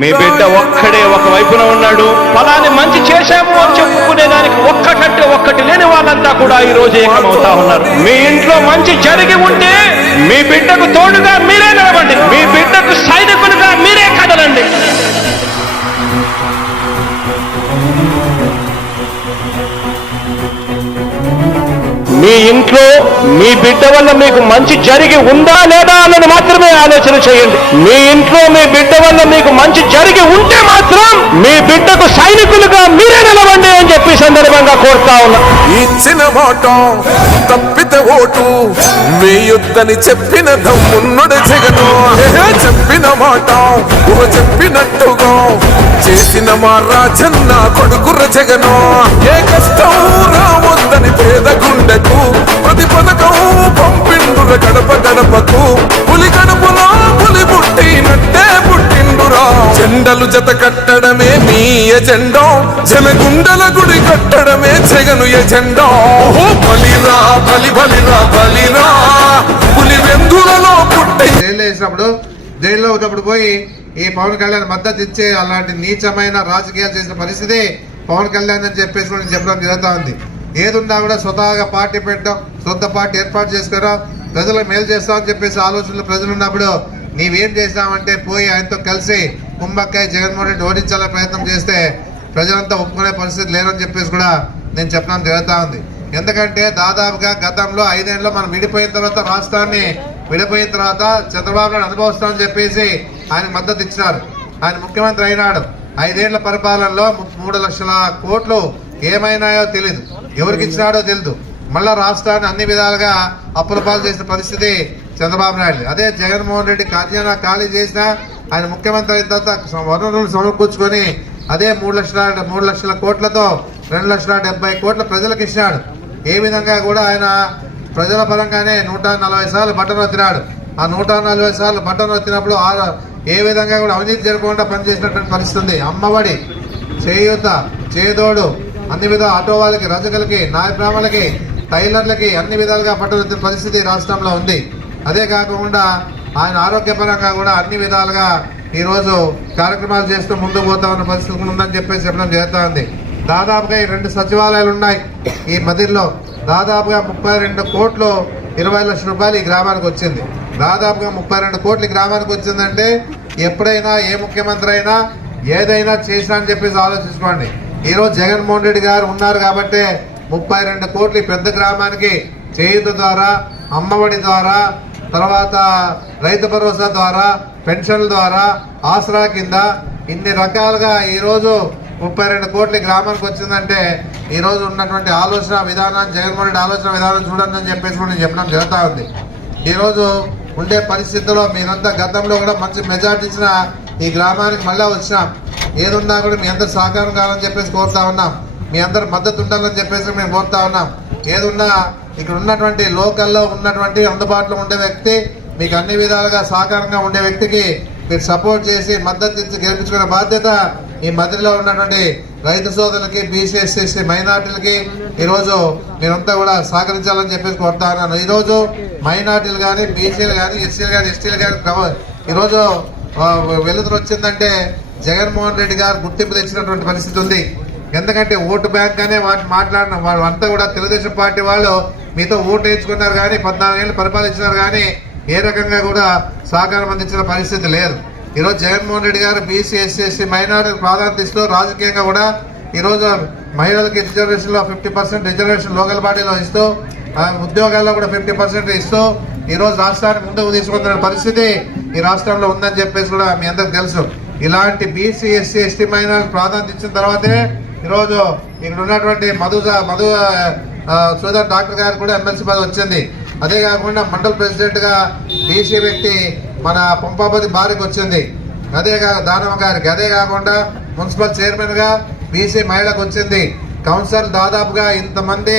మీ బిడ్డ ఒక్కడే ఒక వైపున ఉన్నాడు. ఫలాన్ని మంచి చేశాము అని చెప్పుకునే దానికి ఒక్కటంటే ఒక్కటి లేని వాళ్ళంతా కూడా ఈ రోజు ఏకమవుతా ఉన్నారు. మీ ఇంట్లో మంచి జరిగి ఉంటే మీ బిడ్డకు తోడుగా మీరే నిలవండి, మీ బిడ్డకు సైనికులుగా మీరే కదలండి. మీ ఇంట్లో మీ బిడ్డ వల్ల మీకు మంచి జరిగి ఉందా లేదా అన్నది మాత్రమే ఆలోచన చేయండి. మీ ఇంట్లో మీ బిడ్డ వల్ల మీకు మంచి జరిగి ఉంటే మాత్రం మీ బిడ్డకు సైనికులుగా మీరే నిలవండి అని చెప్పి సందర్భంగా కోరుతా ఉన్నా. ఇచ్చిన మాట తప్పితే ఓటు వేయొద్దని చెప్పిన దమ్మున్నడు జగను. చెప్పిన మాట చెప్పినట్టుగా చేసిన మా రాజన్న కొడుకుర జగను. ఏ కష్టం రావద్దని పేద గుండెకు ప్రతి పథకం పంపిండుర గడప గడపకు. పులి గడపలో పులి పుట్టినట్టే పుట్టిండురా. జెండలు జత కట్టడమే మీ ఎజెండా, జనగుండల గుడి కట్టడమే జగను ఎజెండా. బలిరా బలి బలిరా బలిరా పులి వెందులలో పుట్టి జైల్లో వేసినప్పుడు జైల్లో ఉన్నప్పుడు పోయి ఈ పవన్ కళ్యాణ్ మద్దతు ఇచ్చే అలాంటి నీచమైన రాజకీయాలు చేసిన పరిస్థితి పవన్ కళ్యాణ్ అని చెప్పేసి కూడా చెప్పడం జరుగుతూ ఉంది. ఏదున్నా కూడా స్వతహాగా పార్టీ పెట్టడం, సొంత పార్టీ ఏర్పాటు చేసుకోవడం, ప్రజలకు మేలు చేస్తామని చెప్పేసి ఆలోచనలు ప్రజలు ఉన్నప్పుడు నీవేం చేసినావంటే పోయి ఆయనతో కలిసి కుంభక్కాయ జగన్మోహన్ రెడ్డి ఓడించాలనే ప్రయత్నం చేస్తే ప్రజలంతా ఒప్పుకునే పరిస్థితి లేరని చెప్పేసి కూడా నేను చెప్పడం జరుగుతూ ఉంది. ఎందుకంటే దాదాపుగా గతంలో 5 ఏళ్ళలో మనం విడిపోయిన తర్వాత రాష్ట్రాన్ని విడిపోయిన తర్వాత చంద్రబాబు నాయుడు అనుభవిస్తామని చెప్పేసి ఆయన మద్దతు ఇచ్చినారు. ఆయన ముఖ్యమంత్రి అయినాడు. 5 ఏళ్ల పరిపాలనలో 3 లక్షల కోట్లు ఏమైనాయో తెలీదు, ఎవరికి ఇచ్చినాడో తెలీదు. మళ్ళా రాష్ట్రాన్ని అన్ని విధాలుగా అప్పుల పాలు చేసిన పరిస్థితి చంద్రబాబు నాయుడు. అదే జగన్మోహన్ రెడ్డి ఖజానా ఖాళీ చేసినా ఆయన ముఖ్యమంత్రి అయిన తర్వాత వనరులు సమకూర్చుకొని అదే 3 లక్షల కోట్లతో 2,70,000 కోట్ల ప్రజలకు ఇచ్చినాడు. ఏ విధంగా కూడా ఆయన ప్రజల పరంగానే 140 సార్లు బటన్ వచ్చినాడు. ఆ 140 సార్లు బటన్ వచ్చినప్పుడు ఏ విధంగా కూడా అవినీతి జరగకుండా పనిచేసినటువంటి పరిస్థితి ఉంది. అమ్మఒడి, చేయూత, చేదోడు అన్ని విధాలు ఆటో వాళ్ళకి, రజకులకి, నాయ బ్రాహ్మణులకి, టైలర్లకి అన్ని విధాలుగా బటన్ వచ్చిన పరిస్థితి రాష్ట్రంలో ఉంది. అదే కాకుండా ఆయన ఆరోగ్యపరంగా కూడా అన్ని విధాలుగా ఈరోజు కార్యక్రమాలు చేస్తూ ముందుకు పోతా ఉన్న పరిస్థితి ఉందని చెప్పేసి చెప్పడం జరుగుతూ ఉంది. దాదాపుగా ఈ 2 సచివాలయాలు ఉన్నాయి ఈ మధ్యలో. దాదాపుగా 32 కోట్లు 20 లక్షల రూపాయలు ఈ గ్రామానికి వచ్చింది. దాదాపుగా 32 కోట్లు ఈ గ్రామానికి వచ్చిందంటే ఎప్పుడైనా ఏ ముఖ్యమంత్రి అయినా ఏదైనా చేసినా అని చెప్పేసి ఆలోచించుకోండి. ఈరోజు జగన్మోహన్ రెడ్డి గారు ఉన్నారు కాబట్టి 32 కోట్లు పెద్ద గ్రామానికి చేయూత ద్వారా, అమ్మఒడి ద్వారా, తర్వాత రైతు భరోసా ద్వారా, పెన్షన్ల ద్వారా, ఆసరా కింద ఇన్ని రకాలుగా ఈరోజు 32 కోట్ల గ్రామానికి వచ్చిందంటే ఈరోజు ఉన్నటువంటి ఆలోచన విధానాన్ని, జగన్మోహన్ రెడ్డి ఆలోచన విధానం చూడండి అని చెప్పేసి కూడా నేను చెప్పడం జరుగుతూ ఉంది. ఈరోజు ఉండే పరిస్థితుల్లో మీరంతా గతంలో కూడా మంచి మెజార్టీ ఇచ్చిన ఈ గ్రామానికి మళ్ళీ వచ్చినాం. ఏదున్నా కూడా మీ అందరు సహకారం కావాలని చెప్పేసి కోరుతా ఉన్నాం. మీ అందరు మద్దతు ఉండాలని చెప్పేసి మేము కోరుతా ఉన్నాం. ఏదున్నా ఇక్కడ ఉన్నటువంటి లోకల్లో ఉన్నటువంటి అందుబాటులో ఉండే వ్యక్తి, మీకు అన్ని విధాలుగా సహకారంగా ఉండే వ్యక్తికి మీరు సపోర్ట్ చేసి మద్దతు ఇచ్చి గెలిపించుకునే బాధ్యత ఈ మధ్యలో ఉన్నటువంటి రైతు సోదరులకి, బీసీ, ఎస్సీ, మైనార్టీలకి ఈరోజు మీరంతా కూడా సహకరించాలని చెప్పేసి కోరుతా ఉన్నాను. ఈరోజు మైనార్టీలు కానీ, బీసీలు కానీ, ఎస్సీలు కానీ, ఎస్టీలు కానీ ఈరోజు వెలుతురు వచ్చిందంటే జగన్మోహన్ రెడ్డి గారు గుర్తింపు తెచ్చినటువంటి పరిస్థితి ఉంది. ఎందుకంటే ఓటు బ్యాంక్ అనే మాట్లాడిన వాళ్ళంతా కూడా తెలుగుదేశం పార్టీ వాళ్ళు మీతో ఓటు వేయించుకున్నారు కానీ 14 ఏళ్ళు పరిపాలించినారు కానీ ఏ రకంగా కూడా సహకారం అందించిన పరిస్థితి లేదు. ఈరోజు జగన్మోహన్ రెడ్డి గారు బీసీ, ఎస్సీ, మైనార్టీలకు ప్రాధాన్యత ఇస్తూ రాజకీయంగా కూడా ఈరోజు మహిళలకి రిజర్వేషన్లో 50% రిజర్వేషన్ లోకల్ బాడీలో ఇస్తూ, ఉద్యోగాల్లో కూడా 50% ఇస్తూ ఈరోజు రాష్ట్రాన్ని ముందుకు తీసుకుంటున్న పరిస్థితి ఈ రాష్ట్రంలో ఉందని చెప్పేసి కూడా మీ అందరికి తెలుసు. ఇలాంటి బీసీ, ఎస్సీ, ఎస్టీ మైనార్టీ ప్రాధాన్యత ఇచ్చిన తర్వాతే ఈరోజు ఇక్కడ ఉన్నటువంటి మధు సోదర్ డాక్టర్ గారు కూడా ఎమ్మెల్సీ పదవి వచ్చింది. అదే కాకుండా మండల్ ప్రెసిడెంట్గా బీసీ వ్యక్తి మన పంపాపతి భార్యకు వచ్చింది. అదే దానమ్మ గారికి. అదే కాకుండా మున్సిపల్ చైర్మన్గా బీసీ మహిళకు వచ్చింది. కౌన్సిలర్ దాదాపుగా ఇంతమంది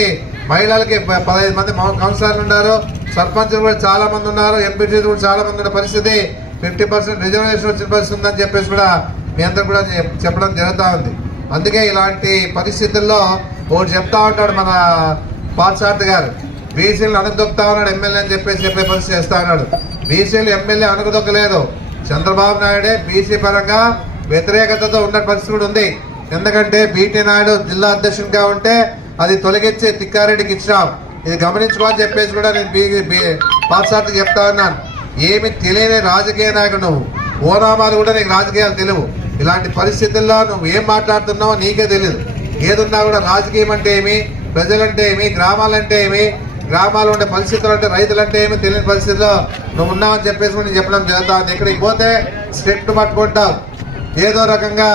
మహిళలకి 15 మంది కౌన్సిలర్లు ఉన్నారు. సర్పంచులు కూడా చాలా మంది ఉన్నారు. ఎంపీటీలు కూడా చాలా మంది ఉన్న పరిస్థితి. 50% రిజర్వేషన్ వచ్చిన పరిస్థితి ఉందని చెప్పేసి కూడా మీ అందరూ కూడా చెప్పడం జరుగుతూ ఉంది. అందుకే ఇలాంటి పరిస్థితుల్లో ఒకటి చెప్తా ఉంటాడు మన పార్సార్థి గారు, బీసీలు అణగదొక్కుతా ఉన్నాడు ఎమ్మెల్యే అని చెప్పేసి చెప్పే పరిస్థితి చేస్తా ఉన్నాడు. బీసీలు ఎమ్మెల్యే అణగదొక్కలేదు. చంద్రబాబు నాయుడే బీసీ పరంగా వ్యతిరేకతతో ఉన్న పరిస్థితి కూడా ఉంది. ఎందుకంటే బీటీ నాయుడు జిల్లా అధ్యక్షునిగా ఉంటే అది తొలగించి తిక్కారెడ్డికి ఇచ్చినాం. ఇది గమనించుకోని చెప్పేసి కూడా నేను పాఠశాలకు చెప్తా ఉన్నాను. ఏమి తెలియని రాజకీయ నాయకుడు నువ్వు, ఓనామాలు కూడా నీకు రాజకీయాలు తెలియవు. ఇలాంటి పరిస్థితుల్లో నువ్వు ఏం మాట్లాడుతున్నావో నీకే తెలియదు. ఏదున్నా కూడా రాజకీయం అంటే ఏమి, ప్రజలంటే ఏమి, గ్రామాలంటే ఏమి, గ్రామాలు ఉండే పరిస్థితులు అంటే రైతులంటే ఏమి తెలియని పరిస్థితుల్లో నువ్వు ఉన్నావని చెప్పేసి నేను చెప్పడం జరుగుతుంది. ఇక్కడికి పోతే స్క్రిప్ట్ పట్టుకుంటావు, ఏదో రకంగా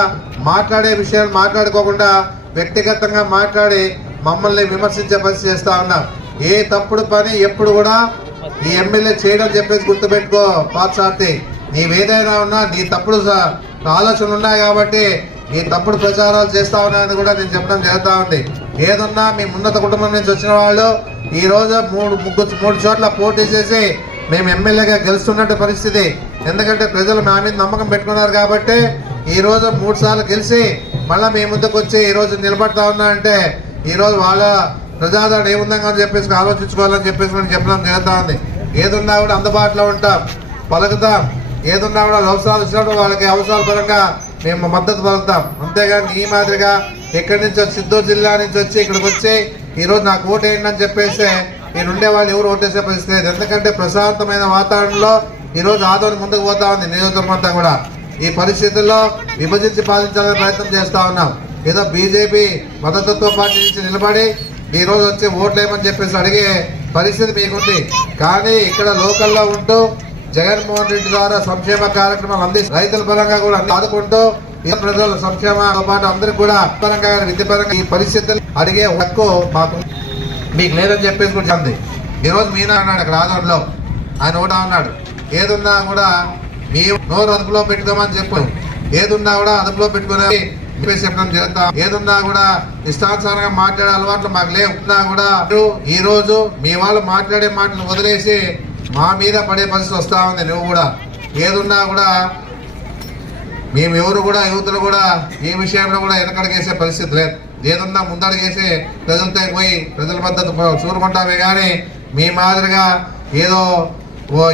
మాట్లాడే విషయాలు మాట్లాడుకోకుండా వ్యక్తిగతంగా మాట్లాడి మమ్మల్ని విమర్శించే పరిస్థితి చేస్తా ఉన్నావు. ఏ తప్పుడు పని ఎప్పుడు కూడా ఈ ఎమ్మెల్యే చేయడం చెప్పేసి గుర్తుపెట్టుకో పార్థసారథి. నీవేదైనా ఉన్నా నీ తప్పుడు ఆలోచనలు ఉన్నాయి కాబట్టి ఈ తప్పుడు ప్రచారాలు చేస్తా ఉన్నాయని కూడా నేను చెప్పడం జరుగుతూ ఉంది. ఏదున్నా మీ ఉన్నత కుటుంబం నుంచి వచ్చిన వాళ్ళు ఈ రోజు మూడు చోట్ల పోటీ చేసి మేము ఎమ్మెల్యేగా గెలుస్తున్నట్టు పరిస్థితి. ఎందుకంటే ప్రజలు మా మీద నమ్మకం పెట్టుకున్నారు కాబట్టి ఈ రోజు 3 సార్లు గెలిచి మళ్ళీ మీ ముందుకు వచ్చి ఈ రోజు నిలబడతా ఉన్నా అంటే ఈ రోజు వాళ్ళ ప్రజాదరణ ఏముందని చెప్పేసి ఆలోచించుకోవాలని చెప్పేసి మనం చెప్పడం జరుగుతూ ఉంది. ఏదున్నా కూడా అందుబాటులో ఉంటాం, పలుకుతాం. ఏదున్నా కూడా అవసరాలు వచ్చినప్పుడు వాళ్ళకి అవసరాల పరంగా మేము మద్దతు పలుకుతాం. అంతేగాని ఈ మాదిరిగా ఎక్కడి నుంచి వచ్చి చిత్తూరు జిల్లా నుంచి వచ్చి ఇక్కడికి వచ్చి ఈరోజు నాకు ఓటు వేయండి అని చెప్పేసి నేను ఉండే వాళ్ళు ఎవరు ఓటేసే పరిస్థితి లేదు. ఎందుకంటే ప్రశాంతమైన వాతావరణంలో ఈరోజు ఆదోని ముందుకు పోతా ఉంది నియోజకవర్గం అంతా కూడా. ఈ పరిస్థితుల్లో విభజించి పాలించాలనే ప్రయత్నం చేస్తా ఉన్నాం. ఏదో బీజేపీ మద్దతుతో పార్టీ నుంచి నిలబడి ఈ రోజు వచ్చి ఓట్లేమని చెప్పేసి అడిగే పరిస్థితి మీకుంది. కానీ ఇక్కడ లోకల్లో ఉంటూ జగన్మోహన్ రెడ్డి ద్వారా సంక్షేమ కార్యక్రమాలు అందిస్తూ రైతుల పరంగా కూడా ఆదుకుంటూ ఈ ప్రజల సంక్షేమంతో పాటు అందరికి కూడా పరంగా విద్యపరంగా ఈ పరిస్థితులు అడిగే హక్కు మాకు మీకు లేదని చెప్పేసి కూడా ఉంది. ఈరోజు మీనా అన్నాడు అక్కడ ఆదోళనలో, ఆయన కూడా అన్నాడు ఏదున్నా కూడా మీ నోరు అదుపులో పెట్టుకోమని చెప్పు, ఏదున్నా కూడా అదుపులో పెట్టుకునే చెప్పడం జరుగుతాం. ఏదున్నా కూడా ఇష్టానుసారంగా మాట్లాడే అలవాట్లు మాకు లేవున్నా కూడా ఈ రోజు మీ వాళ్ళు మాట్లాడే మాటలు వదిలేసి మా మీద పడే పరిస్థితి వస్తా ఉంది. నువ్వు కూడా ఏదున్నా కూడా మేము ఎవరు కూడా యువతులు కూడా ఈ విషయంలో కూడా వెనకడిగేసే పరిస్థితి లేదు. ఏదున్నా ముందడుగేసి ప్రజలతో పోయి ప్రజల మద్దతు చూరుకుంటామే కానీ మీ మాదిరిగా ఏదో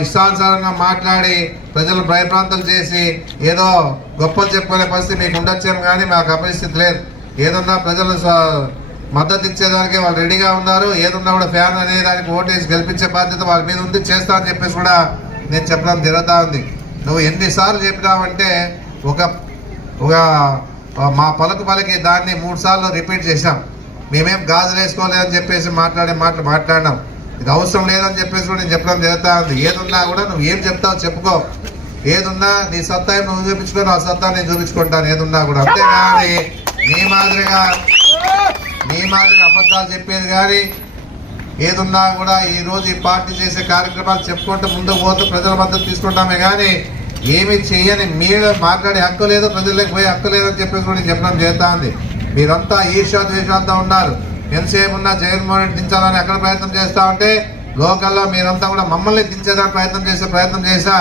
ఇష్టానుసారంగా మాట్లాడి ప్రజలు భయప్రాంతాలు చేసి ఏదో గొప్పలు చెప్పుకునే పరిస్థితి మీకు ఉండొచ్చేమో కానీ మాకు ఆ పరిస్థితి లేదు. ఏదన్నా ప్రజలు మద్దతు ఇచ్చేదానికి వాళ్ళు రెడీగా ఉన్నారు. ఏదన్నా కూడా ఫ్యాన్ అనే దానికి ఓటేసి గెలిపించే బాధ్యత వాళ్ళ మీద ఉంది, చేస్తా అని చెప్పేసి కూడా నేను చెప్పడం జరుగుతూ ఉంది. నువ్వు ఎన్నిసార్లు చెప్పినావంటే ఒక మా పలికి దాన్ని 3 సార్లు రిపీట్ చేశాం. మేమేం గాజులు వేసుకోలేదని చెప్పేసి మాట్లాడినాం. ఇది అవసరం లేదని చెప్పేసి కూడా నేను చెప్పడం జరుగుతూ ఉంది. ఏదున్నా కూడా నువ్వు ఏం చెప్తావు చెప్పుకో, ఏదున్నా నీ సత్తా నువ్వు చూపించుకో, నా సత్తా నేను చూపించుకుంటాను. ఏదున్నా కూడా అంతేగాని నీ మాదిరిగా అబద్ధాలు చెప్పేది కానీ ఏదున్నా కూడా ఈ రోజు ఈ పార్టీ చేసే కార్యక్రమాలు చెప్పుకుంటూ ముందుకు పోతూ ప్రజల మద్దతు తీసుకుంటామే కానీ ఏమి చేయని మీరు మాట్లాడే హక్కు లేదు, ప్రజలకు పోయే హక్కు లేదని చెప్పేసి కూడా నేను చెప్పడం జరుగుతూ ఉంది. మీరంతా ఈర్ష్యా ద్వేషాలతో ఉన్నారు. ఎంతసేపు ఉన్నా జగన్మోహన్ రెడ్డి దించాలని ఎక్కడ ప్రయత్నం చేస్తా ఉంటే లోకల్లో మీరంతా కూడా మమ్మల్ని దించేదానికి ప్రయత్నం చేసా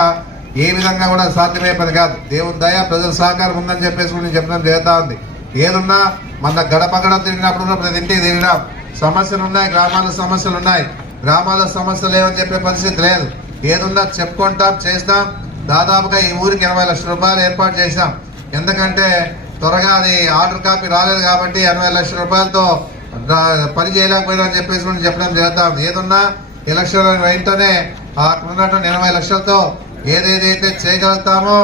ఏ విధంగా కూడా సాధ్యమయ్యే పని కాదు. దేవుని దయ ప్రజల సహకారం ఉందని చెప్పేసి కూడా నేను చెప్పడం జరుగుతూ ఉంది. ఏదున్నా మన గడప తిరిగినప్పుడు కూడా ప్రతి ఇంటికి తిరిగినాం. సమస్యలు ఉన్నాయి, గ్రామాల సమస్యలు ఉన్నాయి. గ్రామాల సమస్యలు లేవని చెప్పే పరిస్థితి లేదు. ఏదున్నా చెప్పుకుంటాం, చేస్తాం. దాదాపుగా ఈ ఊరికి 80 లక్షల రూపాయలు ఏర్పాటు చేశాం. ఎందుకంటే త్వరగా అది ఆర్డర్ కాపీ రాలేదు కాబట్టి 80 లక్షల రూపాయలతో పని చేయలేకపోయినా అని చెప్పేసి కూడా చెప్పడం జరుగుతాం. ఏదున్నా ఎలక్షన్ వెంటనే ఉన్నటువంటి 80 లక్షలతో ఏదేదైతే చేయగలుగుతామో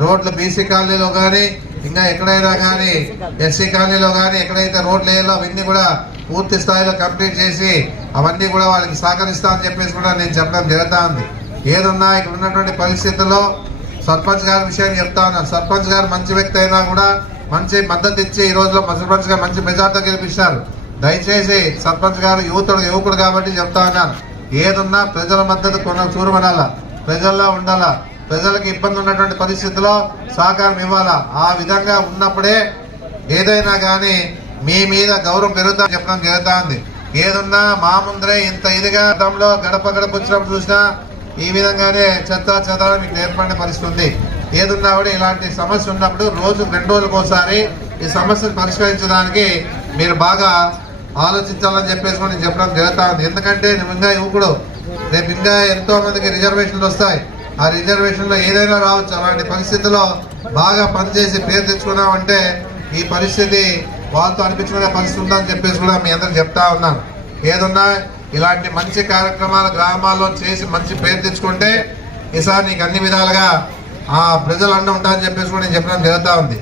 రోడ్లు బీసీ కాలనీలో కానీ ఇంకా ఎక్కడైనా కానీ ఎస్సీ కాలనీలో కానీ ఎక్కడైతే రోడ్లు వేయాలో అవన్నీ కూడా పూర్తి స్థాయిలో కంప్లీట్ చేసి అవన్నీ కూడా వాళ్ళకి సహకరిస్తా అని చెప్పేసి కూడా నేను చెప్పడం జరుగుతూ ఉంది. ఏదున్నా ఇక్కడ ఉన్నటువంటి పరిస్థితుల్లో సర్పంచ్ గారి విషయం చెప్తా ఉన్నాను. సర్పంచ్ గారు మంచి వ్యక్తి అయినా కూడా మంచి మద్దతు ఇచ్చి ఈ రోజులో సర్పంచ్ గారు మంచి మెజార్టీతో గెలిపించారు. దయచేసి సర్పంచ్ గారు యువకుడు కాబట్టి చెప్తా ఉన్నాను. ఏదున్నా ప్రజల మద్దతు చూరమనాలా, ప్రజల్లో ఉండాలా, ప్రజలకు ఇబ్బంది ఉన్నటువంటి పరిస్థితుల్లో సహకారం ఇవ్వాలా. ఆ విధంగా ఉన్నప్పుడే ఏదైనా కానీ మీ మీద గౌరవం పెరుగుతా చెప్పడం జరుగుతా ఉంది. ఏదున్నా మా ముందరే ఇంత ఇదిగా గడప వచ్చినప్పుడు చూసినా ఈ విధంగానే చెత్త మీకు ఏర్పడిన పరిస్థితి ఉంది. ఏదున్నా కూడా ఇలాంటి సమస్య ఉన్నప్పుడు రోజు 2 రోజులకు ఒకసారి ఈ సమస్యను పరిష్కరించడానికి మీరు బాగా ఆలోచించాలని చెప్పేసి నేను చెప్పడం జరుగుతా ఉంది. ఎందుకంటే నువ్వు ఇంకా యువకుడు, రేపు ఇంకా ఎంతో మందికి రిజర్వేషన్లు వస్తాయి. ఆ రిజర్వేషన్లో ఏదైనా రావచ్చు. అలాంటి పరిస్థితిలో బాగా పనిచేసి పేరు తెచ్చుకున్నామంటే ఈ పరిస్థితి వాళ్ళతో అనిపించుకునే పరిస్థితి ఉందని చెప్పేసి కూడా మీ అందరికి చెప్తా ఉన్నాను. ఏదున్నా ఇలాంటి మంచి కార్యక్రమాలు గ్రామాల్లో చేసి మంచి పేరు తెచ్చుకుంటే ఈసారి నీకు అన్ని విధాలుగా ప్రజలు అండ ఉంటారని చెప్పేసి కూడా నేను చెప్పడం జరుగుతూ ఉంది.